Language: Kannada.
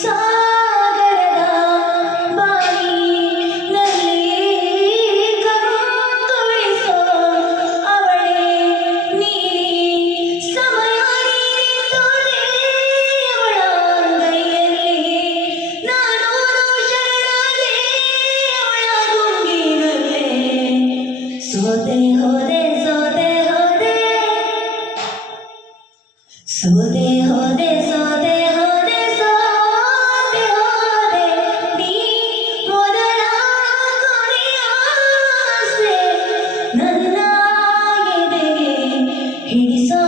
ಸಾಗರದ ಬಾನಿನಲ್ಲಿ ಕಂಗೊಳಿಸೋ ಅವಳೇ ನೀಲಿ ಸಮಯ ನಿಂತೋದೆ ಅವಳ ಅಂಗೈಯಲ್ಲಿ ನಾನು ಶರಣಾದೆ ಅವಳ ಗುಂಗಿನಲ್ಲೇ ಸೋತೆ ಹೋದೆ ಸೋತೆ ಹೋದೆ ಸೋತೆ ಹೋದೆ ಸೋತೆ ಹೋದೆ ಸೋತೆ ಹೋದೆ ನೀ ಮೊದಲ ಕೊನೆಯ ಆಸೆ ನನ್ನ ಎದೆಗೆ ಹಿಡಿಸೋ